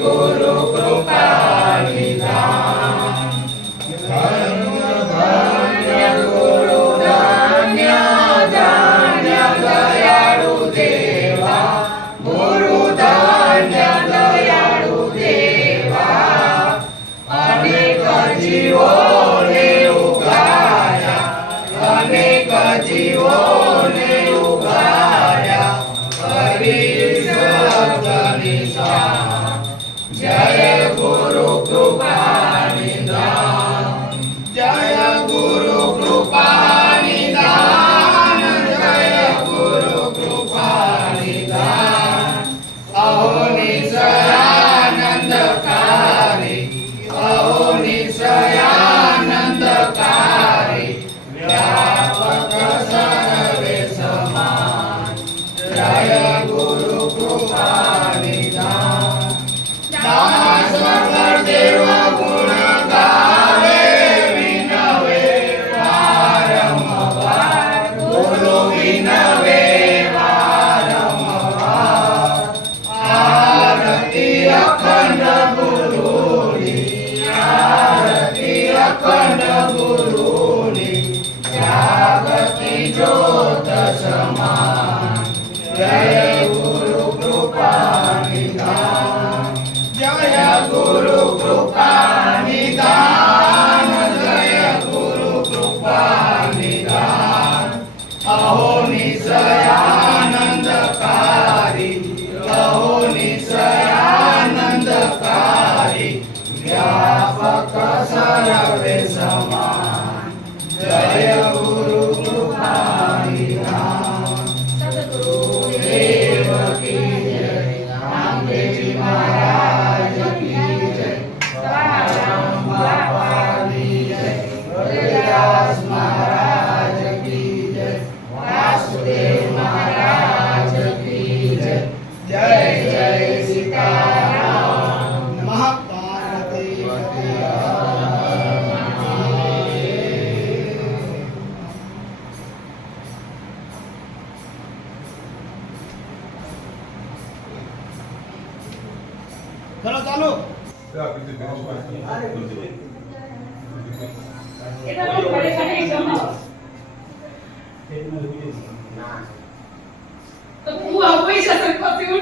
gloria. morning. जय जय सीताराम नमः पार्वती चलो चालू এটা তো পরে পরে একদম